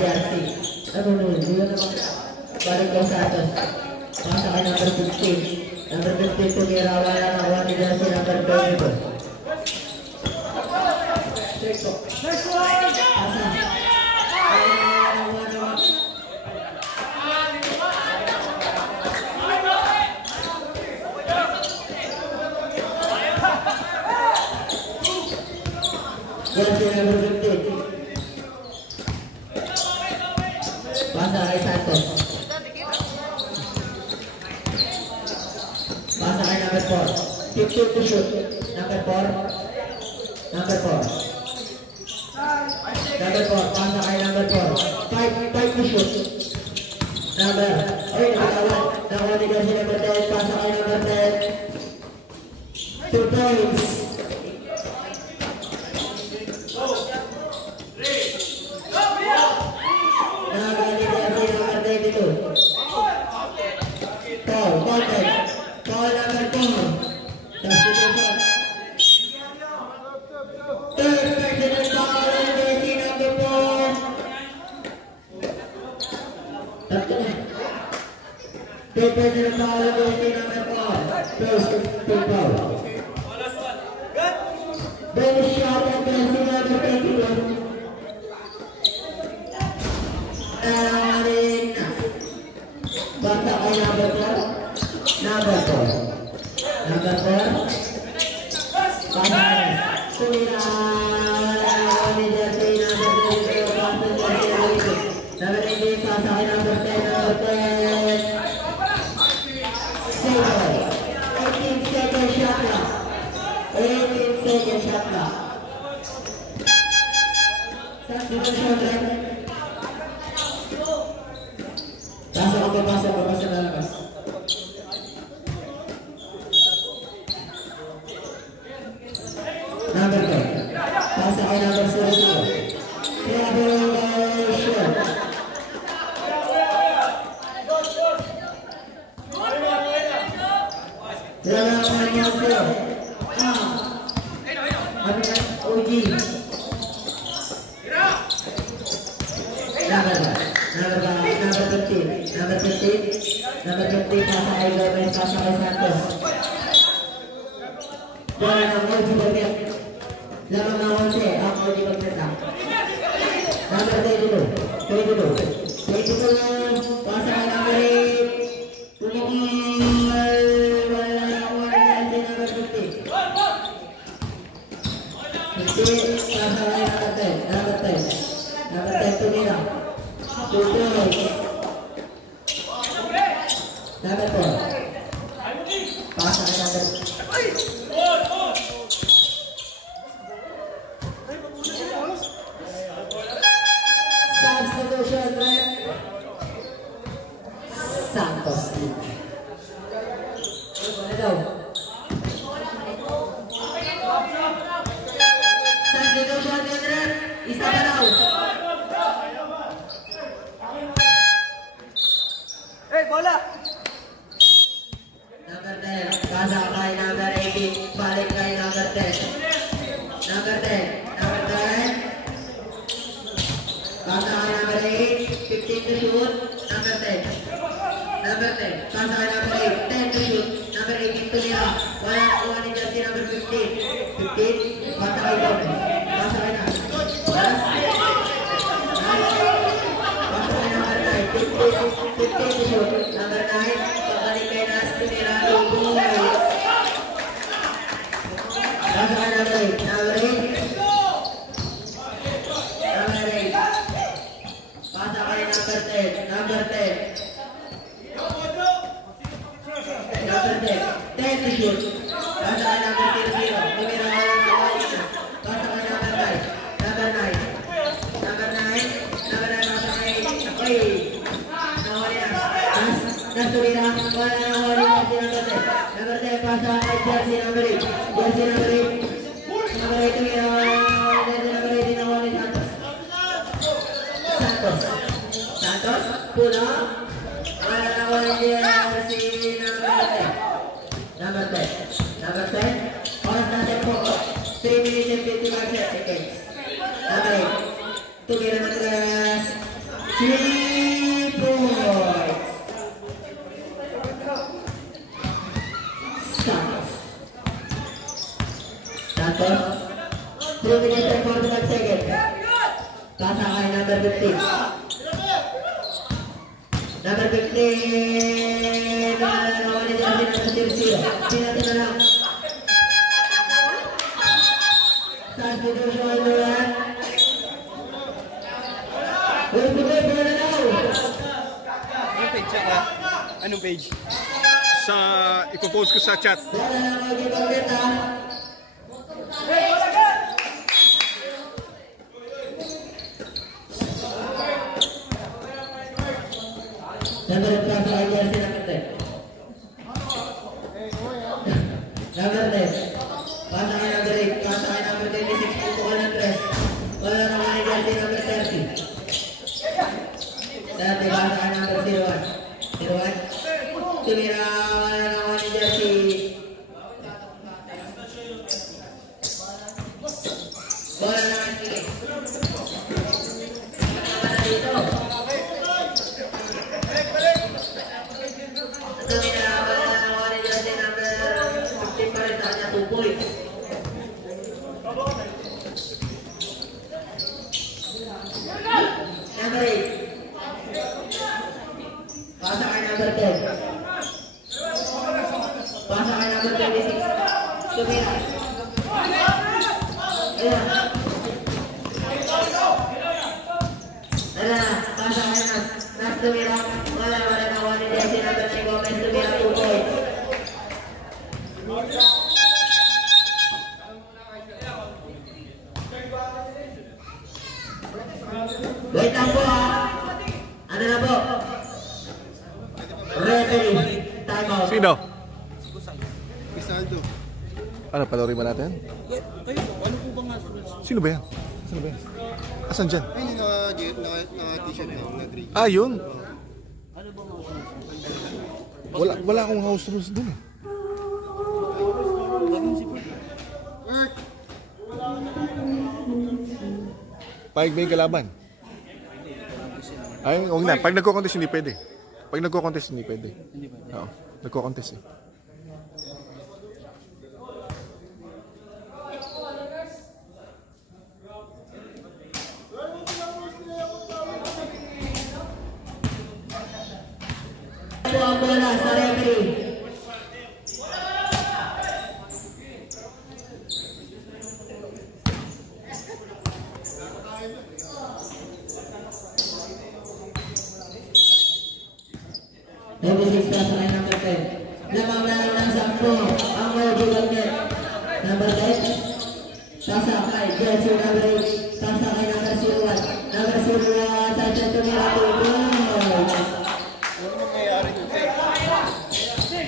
jersey. Ano nun? Yun naman. Balik ko sa atas. Pasa kay number 15. Number 15 tumira. Wala nakuha ni jersey number 22. Next one! Pasa. Jersey number 15. Pasa kay Santos. Pasa kay number 4. 15 to shoot. Number 4. Number 4. Number 4. Pasa kay number 4. 5 to shoot. Number. Ay, nakawan. Nakawan ni Jersey number 10. Pasa kay number 10. 2 points. Santos pulang. Number 10. Oras natin po. 3 minutes and 55 seconds. Number 8. Tumira ng gas. 3 points. Santos. 3 minutes and 41 seconds. Pasakay number 15. Number 15. Naman ni Jersey number 0. Pinatin na lang. Substitution na yan. Anong page siya ka? Anong page? Sa, ipopost ko sa chat. Wala na mag-ibagit ha. Number 10 sa jersey number 10. Number 10. Pasa kay number 8. Pasa kay number 26. Pupukan ng 3. Wala na mga jersey number 30. 30 pasa kay number 01. 01. Tumira. Wala na mga jersey. Wala na mga jersey. Wala na dito. Number 8. Pasa kay number 10. Pasa kay number 26. Tumira. Ayan. Pasa kay Nas tumira. Wala na wala ni Jesse number 9. Gomez tumira 2 points. Wait lang po ha. Ano na po? Referee. Time out. Sino? Isaldo. Ano, panorin ba natin? Kayo po, ano po bang nasa? Sino ba yan? Sino ba yan? Asan dyan? Ay, naka-t-shirt na, nag-drink. Ah, yun. Ano bang nasa? Wala akong house rules dun eh. Paig ba yung kalaban? Ay, huwag na. Pag nagko-contest, hindi pwede. Pag nagko-contest, hindi pwede. Oo, nagko-contest eh. Ito ang bola sa referee. Number 6 sa kay number 10. Lamang na lang ng 10 ang majugang net. Number 10. Pasa kay jersey number 8. Pasa kay number 01. Number 01 sa Tumira 2 points.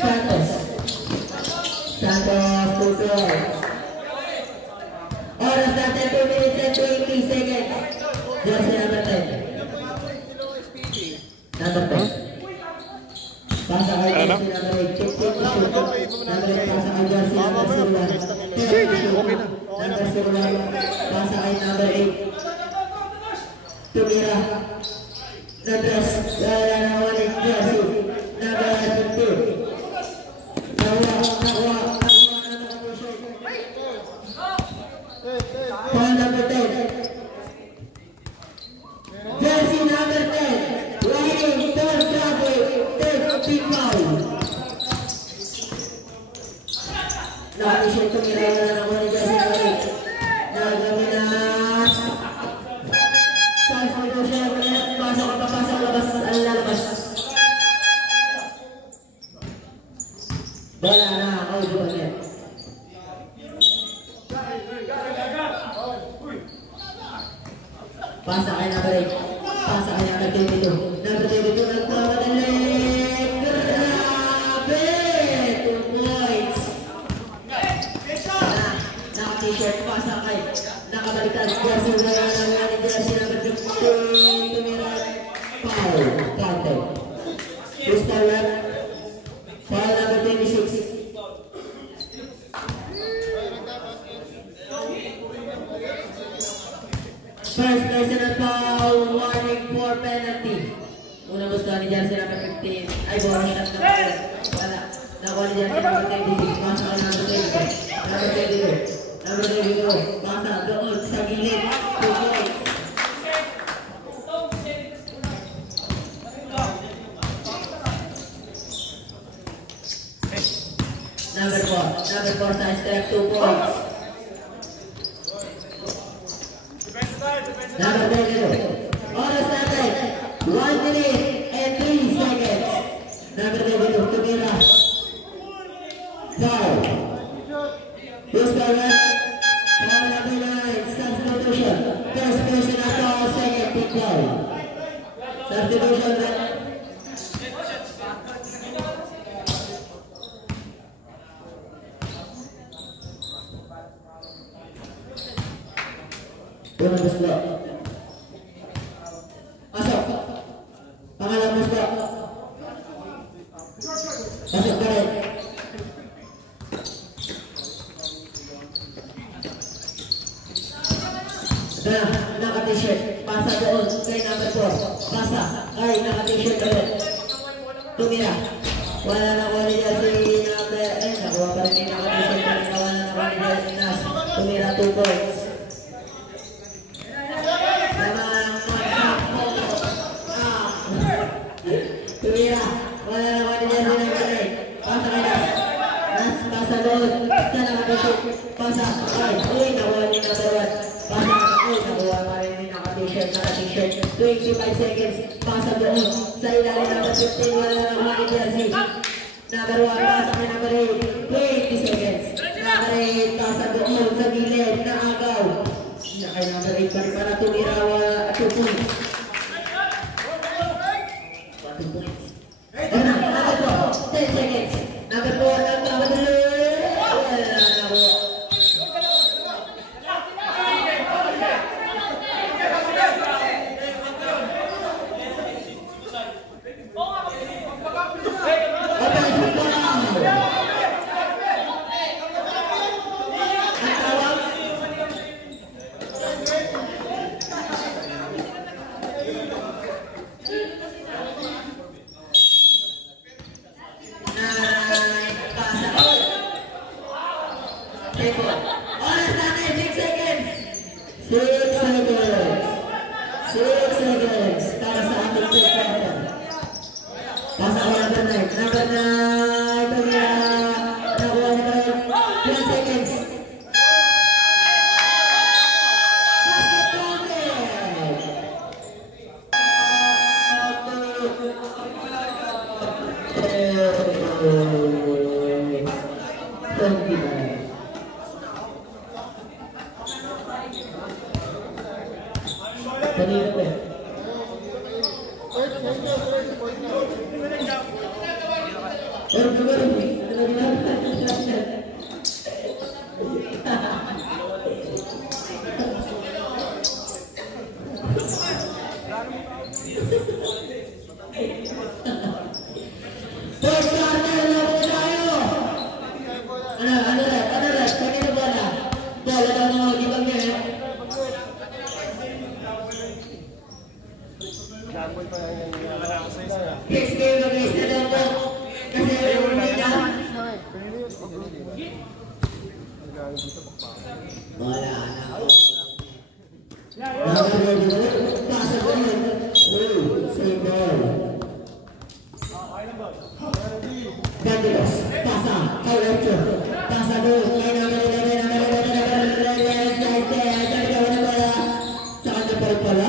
Santos. Santos 2 points. Oras natin 2 minutes and 20 seconds. Jersey number 10. Number 10. Pasa kay jersey number 8. Check to shoot. Number 8 pasa kay jersey number 01. Number 01 pasa kay number 8. Tumira. Nadras. Wala na ulit jersey. Number 15. Nakuha. Ball number 10. Jersey number 10. Riding third double. Big foul. Nakakisyon tumira na nakuha ni jersey number 8. Nagaminas. Size mo ito siya. Pasok at papasok. Labas. Ang lalabas. Wala na. Ako ito ba niya? Pasa kay number 8. Pasa kay number 22. Number 22 nagpapadali. Grabe! 2 points. Naka-t-shirt. Pasa kay nakabaliktad. Jersey wala na ni jersey number 15. Tumira. Foul. Counted. Crystal Red. Foul number 26. First personal foul, warning for penalty. ni jersey number 15. Ay, bonus shot naman. Wala. Nakuha ni jersey number 26. Pasa kay number 22. Number 22. Number 22. Pasa doon sa gilid. 2 points. Number 4 sa strike 2 points. Number 22. Oras natin 1 minute and 3 seconds. Number 22. Tumira. Foul. Who's going? Foul number 9. Substitution. First person after second pick foul. Substitution. Unang muslo. Pasok. Pangalang muslo. Pasok pa rin. Ito na, naka-t-shirt. Pasa doon kay number 4. Pasa kay naka-t-shirt ulit. Tumira. Wala na ko niya si number. Nakuha pa rin yung naka-t-shirt. Wala na ko niya si Nas. Tumira 2 points. Tumira, wala na kani dyan din ang kanay. Pasa kay Nas. Pasa doon. Sa naka-t-shirt. Pasa. Ay, uy, nakuha niya number 1. Pasa. Uy, nakuha pa rin yung naka-t-shirt. 25 seconds. Pasa doon. Sa ilalim number 15. Wala na kani dyan si number 1. Pasa kay number 8. 20 seconds. Number 8. Pasa doon. Sa gilid. Naagaw. Kay number 8 pa rin para tumira. 2 points. 2 points. Number 4, 10 seconds. Number 4, nagkakadalo. Wala na ako. Oras natin, 6 seconds. 6 seconds. 6 seconds. Para sa ating quick quarter. Pasa ko number 9. Number 9. Tumira. Nakuha na kayo. 12 seconds. Basket counted. Kanina pa. Next game na guys, na lang po. Kasi yung na. Wala na ako. Pasa ko yun. Same ball. Gandilos. Pasa. Kaya pasa doon. Kaya naman. Sa kanya pa rin pala.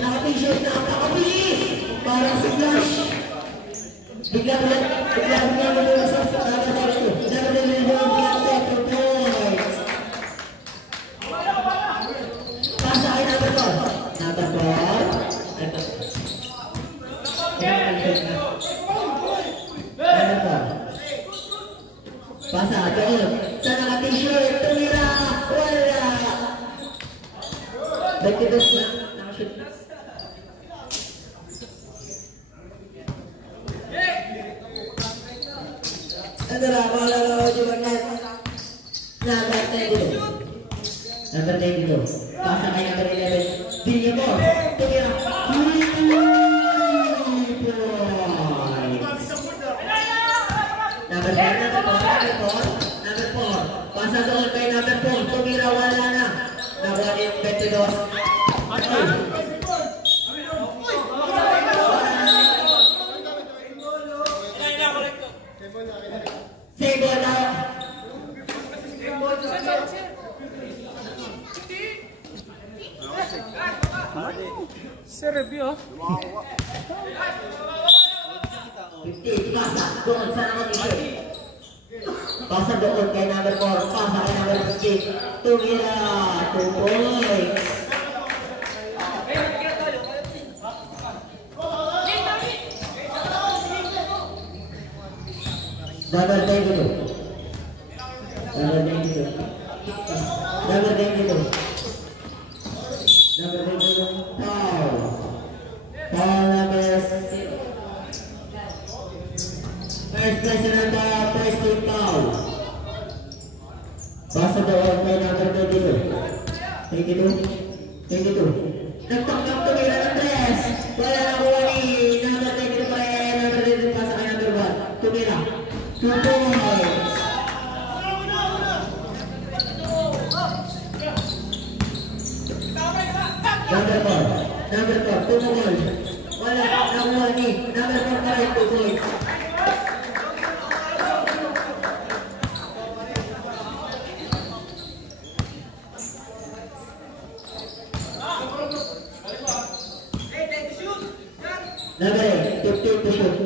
Naka-t-shirt, nakabilis! Parang si Flash! Biglang sa pasa kay number 4. Number 4. Pasa doon. Sa naka-t-shirt, tumira! Wala! Nagtidos na. Nakashoot na. Ano na, wala na ako yung magnet. Number 10 dito. Number 10 dito. Pasa kay number 11. Binyo mo. Tumira. Serbio. 50, pasa, doon sa nakikip. Pasa doon kay number 4, pasa kay number 50. Tumira, 2 points. Number 22. Number 22. Number 22. Number 22. Foul. Foul number 0. First place number, first team foul. Pasa doon kay number 22. 22. 22. Nagtaktak tumira ng 3. Wala nakuha ni number 22 pa rin. Number 22 pasa kay number 1. Tumira. 2 points. Number 4. Number 4. 2 points. Wala nakuha ni number 4 pa rin. 2 points. Number 8, 15 to shoot.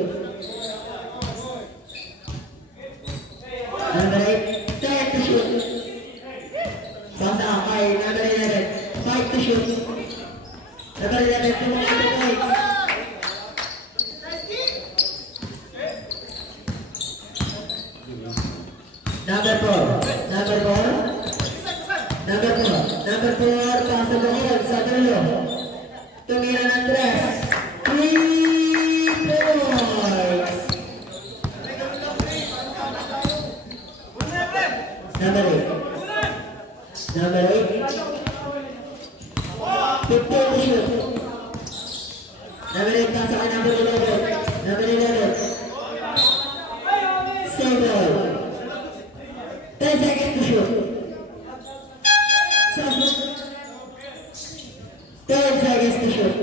Number 8, 10 to shoot. Basa kay number 11, 5 to shoot. Number 11, 2 points. Number 4, number 4. Number 4, number 4, pasa doon sa dulo. Tumira ng 3. 3 points. Number 8. Number 8. 15 to shoot. Number 8 pasa kay number 11. Number 11. Single. 10 seconds to shoot. 10 seconds to shoot.